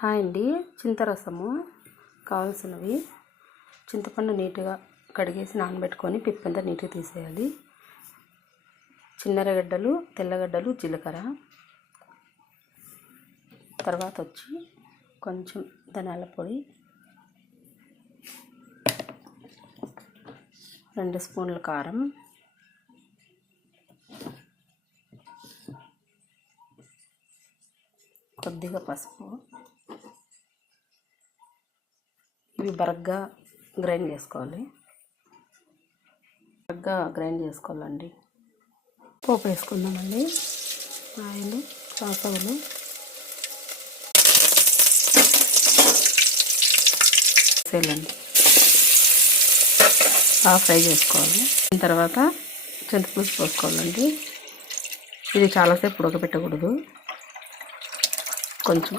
Hi అండి. చింతరసము కావాల్సినవి: చింతపండు నీట్గా కడిగేసి నానబెట్టుకొని పిప్పంతా నీట్గా తీసేయాలి. చిన్నరగడ్డలు, తెల్లగడ్డలు, జీలకర్ర, తర్వాత వచ్చి కొంచెం ధనియాల పొడి, 2 స్పూన్ల కారం, కొద్దిగా పసుపు. ఇవి బరగ్గా గ్రైండ్ చేసుకోవాలండి. పోపు వేసుకుందామండి. ఆయిల్, సాసవులు, వేసేయాలండి. బాగా ఫ్రై చేసుకోవాలి. తర్వాత చింతపులుసు పోసుకోవాలండి. ఇది చాలాసేపు ఉడకబెట్టకూడదు, కొంచెం